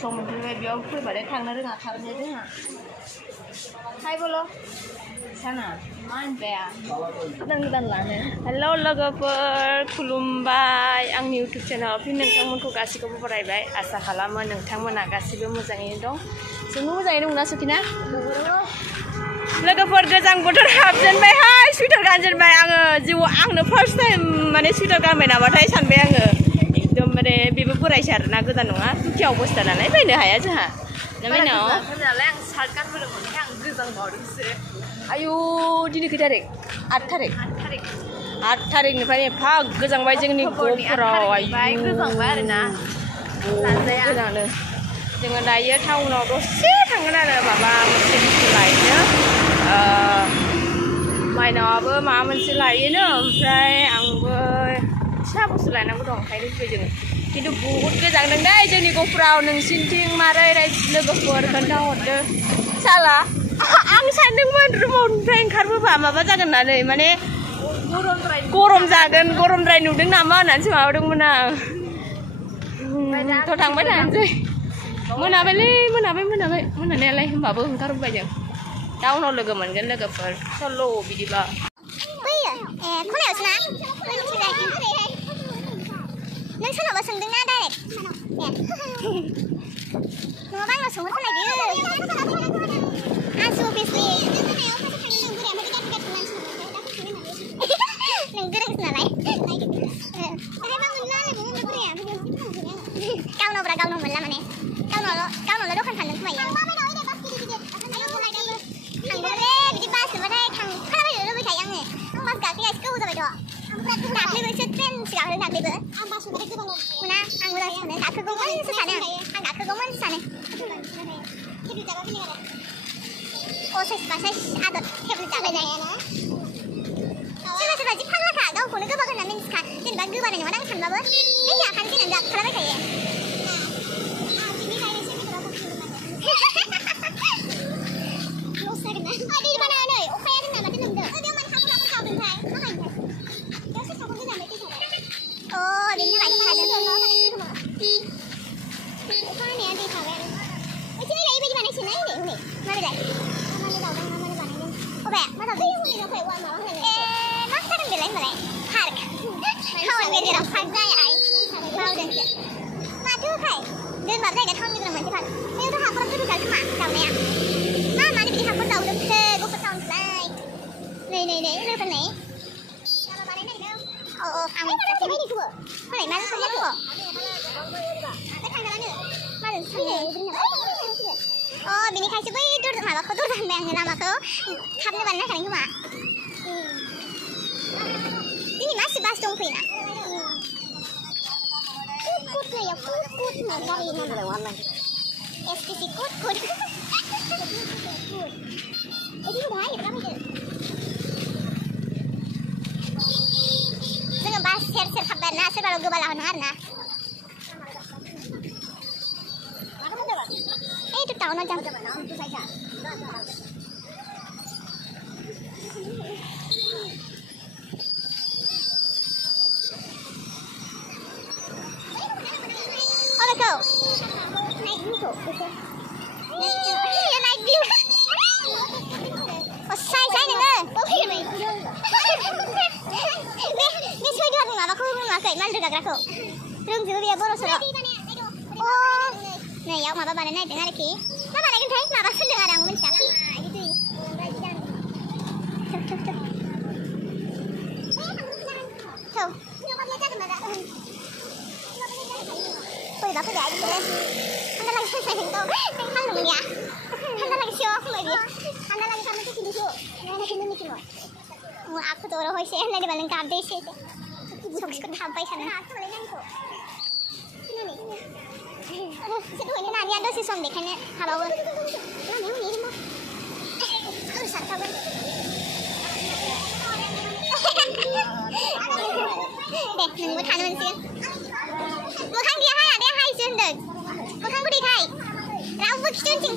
सम मोनफैबाय बेयाव फैबाथाय थांनो रोङाथारनो जोंहा हाय बोलो sana मा होनबाया गोदान लानो हेल' लोगोफोर खुलुमबाय आंनि इउटुब चेनेलाव फिन नोंथांमोनखौ गासैखौबो बरायबाय आसा खालामो नोंथांमोना गासैबो मोजाङैनो दं जोंबो मोजाङैनो दंना सखिना लोगोफोर गोजां बोथोर हाबजेनबायहाय सुइटार गानजेनबाय आङो जिउआव आंनो फार्स्ट टाइम माने सुइटार गानबाय नामाथाय सानबाय आङो एकदम माने बेबो बोरायसो आरोना गोदान नङा दुखिया अबस्था नालाय बायनो हाया जोंहा नालाय आं सार्ट गानबोदोंमोन आं गोजां बावदोंसो आयु दिनै खै थारिख 8 थारिखनिफ्राय एफा गोजांबाय जोंनि गफुराव आयु गोजांबाय आरोना गोजाङानो जोङो दायो टाउनाव दसे थांगोन आरो माबा मोनसे बुस्थु लायनो माइनावाबो माबा मोनसे लायोनो ओमफ्राय आंबो फिसा बुस्थु लायनांगौ दं ओंखायनो फैदों खिन्थु बहुत गोजांदों दै जोंनि गफुराव नोंसिनिथिं मारै लोगोफोर खोन्थाहरदो साला आं सानदोंमोन रुमावनिफ्राय ओंखारबोबा माबा जागोन होननानै माने गरम जागोन गरमद्राय नुदों नामा होननानैसो माबादोंमोन आं थ' थांबाय थानोसै मोनाबायलै मोनानायालाय होमबाबो ओंखारबोबाय जों दा उनाव लोगो मोनगोन लोगोफोर सल' बिदिबा खनायावसो ना नों सोरनावबा सोंदोंना डाइरेक्ट नङाबा आंनाव सोंहरखानायदो आसु अभियसलि नों गोरोंसो नालाय गावनाव मोनला माने गावनावल' दखान फानदों खोमायो थांगौलै बिदि बास जोबाथाय खोनाबायनो लुबैखायो आङो आं बास गाखोयासै गोबाव जाबायथ' दाख्लैबोसो ट्रेनसो गाखोदों दाख्लैबो मोना आं मोजांसो सानो गाखोगौमोनसो सानो आं गाखोगौमोनसो सानो असाइस बासाइस आदर टेब्लेट जाबाय सोरबा जि फाग्लाखा गावखौनो गोबाग होनना मिन्थिखा जेनेबा गोबानाय नङा आं सानबाबो बे जाखानोसै होननानै जाखालाबाय थायो बिनिखायसो बै माबाखौ दर दानबाय आङो लामाखौ थाबनो बानायना थानाय खोमा दिनै मासि बास दंफैयोना STC कुट जोङो बास सेर खाबबाय आरोना सोरबाल' गोबाला होनो आरोना itu tahun aja. Oh, go. Naik dulu. Ya naik dulu. Oh, saya dengar. Dia sudah jual rumah aku mana juga aku. Rum juga dia boros loh. Oh. Nah, ya माबा बानायनो नागिरदों आरोखि मा बानायगोनथाय माबा सोंदों आरो आं मिन्थिया बोरैबा फैबाय बिसोरो थान्दा लागि साननायखौ नों सान्दुं गैया थान्दा लागि सिगाङाव फैबाय बियो थान्दा लागि साननायखौ खिन्थु नायना खिन्थु मिथिगौ aku tuh orang hoise yang dari baling kabeh sih sok sampai sana ini nanya ada sih som deh kayaknya halo nanya ini mah rusak kabar deh nunggu tahan sih bukan dia hai sendiri bukan gue hai lalu kicuncing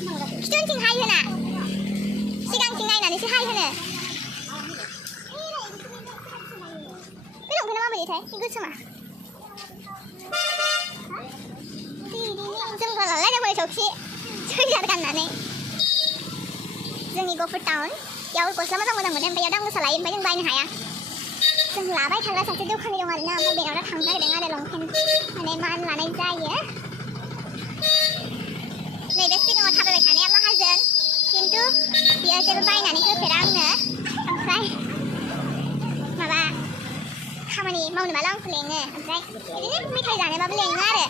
hai hena sigang singai nanti si hai hena belum kenapa beli teh ikut sama Jom kalau lah dah boleh सौखि चुइजार गाननानै जोंनि गफुर टाउन याव गस्ला मोजां मोजां मोनो ओमफ्राय दाम गोसा लायो ओमफ्राय जों बायनो हाया जों लाबाय थाग्रा सासे दखानि दं आरोना ओमफ्राय बेनाव दा थांनो नागिरदों आरो लंपेन्ट माने मान लानाय जायो नैबे सिगाङाव थाबायबाय थानाया माहाजोन खिन्थु बियो जेबो बायनानै होफेरा आंनो ओमफ्राय माबा खामानि मावनोबाल' आंखौ लेङो ओमफ्राय बिदिनो मेथाइ जानोबाबो लेङो आरो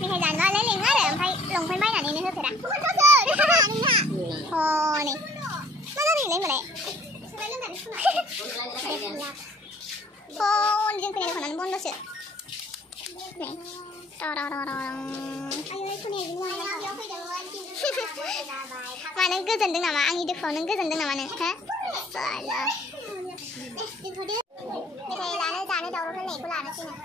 मेथाइ जानोबालाय लेङो आरो ओमफ्राय लंपेन्ट बायनानैनो होफेरा हनै मा जादोंलै होनबालाय जों फैनाय दखानानो बन्द'सो मानो गोजोनदों नामा आंनि दुखुआव नों गोजोनदों नामा नों हो मेथाइ लानो जानो दावराव होननायखौ लानोसै नों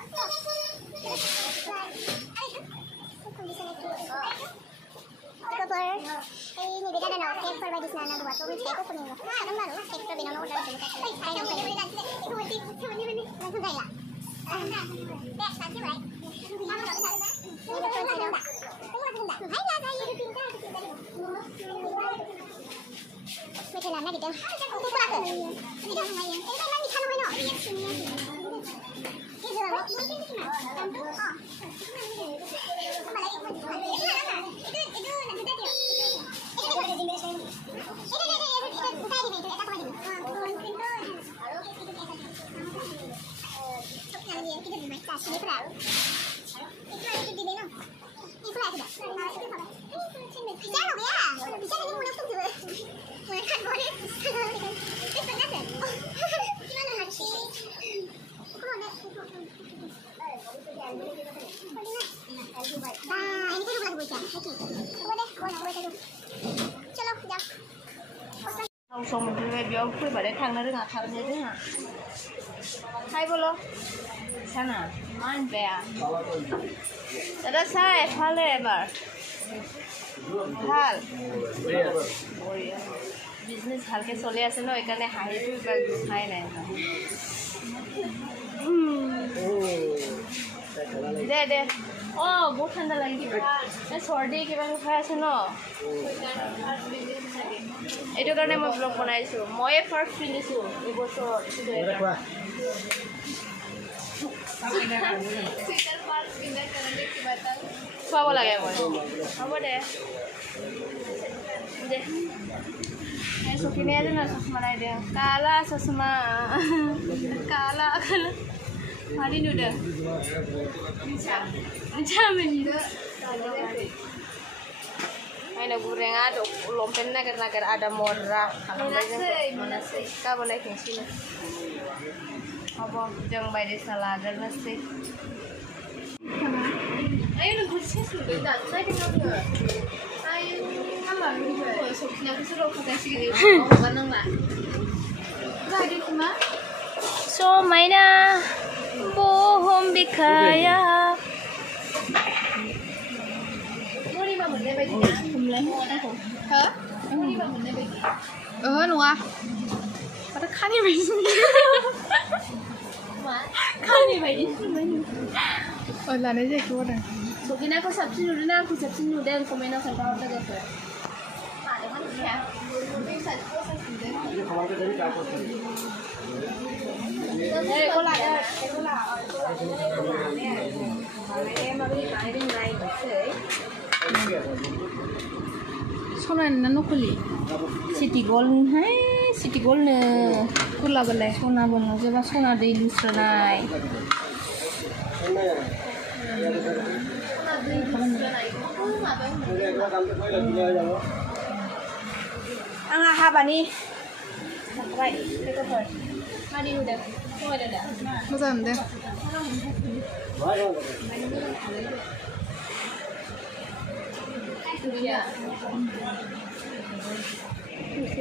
नैबे दादानाव केकफोर बायदिसिना नांगौबाथ' मिथिखायो गफुरनि थागोन बारु केकफोर बेनावनो अर्डार मेथाइ लानो नागिरदों सम मोनफैबाय बेयाव फैबाथाय थांनो रोङा खारनो रोङा हायबोल' साना मा होनबाया दादा साय ভালে এবার ভাল বিজনেস ভালকে চলি আছে ন এইকাৰণে হাঁহিটো এবাৰ গুচাই নাই দে দে বহুত ঠাণ্ডা লাগি কিবা চৰ্দি কিবা খাই আছে ন এইটো কাৰণে মই ব্লগ বনাইছোঁ ময়ে ফাৰ্ষ্ট পিন্ধিছোঁ এইবছৰ খুৱাব লাগে মই হ'ব দে দে চকিনে এজন চশমা নাই দে কালা চশমা কালা কালা Hari nu dah. Macam ni. Aina goreng ada lompen nagar ada murah. Mana sih? Kau boleh kengsi lah. Apa? Jangan bayar salah ada nasi. Ayo nak bersih sudah. Dah, saya kena buat. Ayo, apa ni buat? Soknya aku suruh pakai sikit. Mana nak? Lagi cuma. So mana? Bohong bikaya. Ini mah benda baik ni. Hah? Ini mah benda baik. Nuah. Pada kani baik ni. Kani baik ni. Lana je kau dah. So kena aku subscribe dulu, aku subscribe dulu dan komen aku kalau ada apa. Ada mana ya? Ini saya subscribe. Đây cô lại đây, cô lại em mà đi cái bên này thế. Sau này nó kholi, city gold hay city gold nè, cô là bên này, sona bên nó chứ mà sona đây lustre này. Ang haba ni, vậy, cái câu hỏi. Mari udah, semua dah. Macam dah.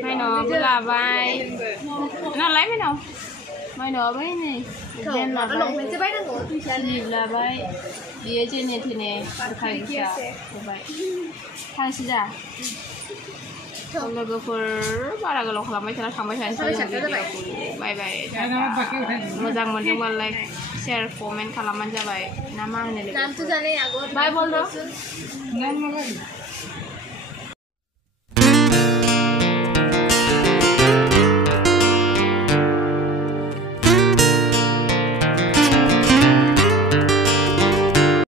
Mai nó bây là vai, nó lấy mấy đâu? Mai nó mấy này, trên là vai, nhịp là vai, phía trên này thì này, khai sao, vậy, khai gì ra? लोगोफोर बारा गोलाव खालामबाय थाला थांबाय थानोसै bye bye मोजां मोनदोंबा like share comment खालामबानो जाबाय ना मा होनो लोगो बाय बल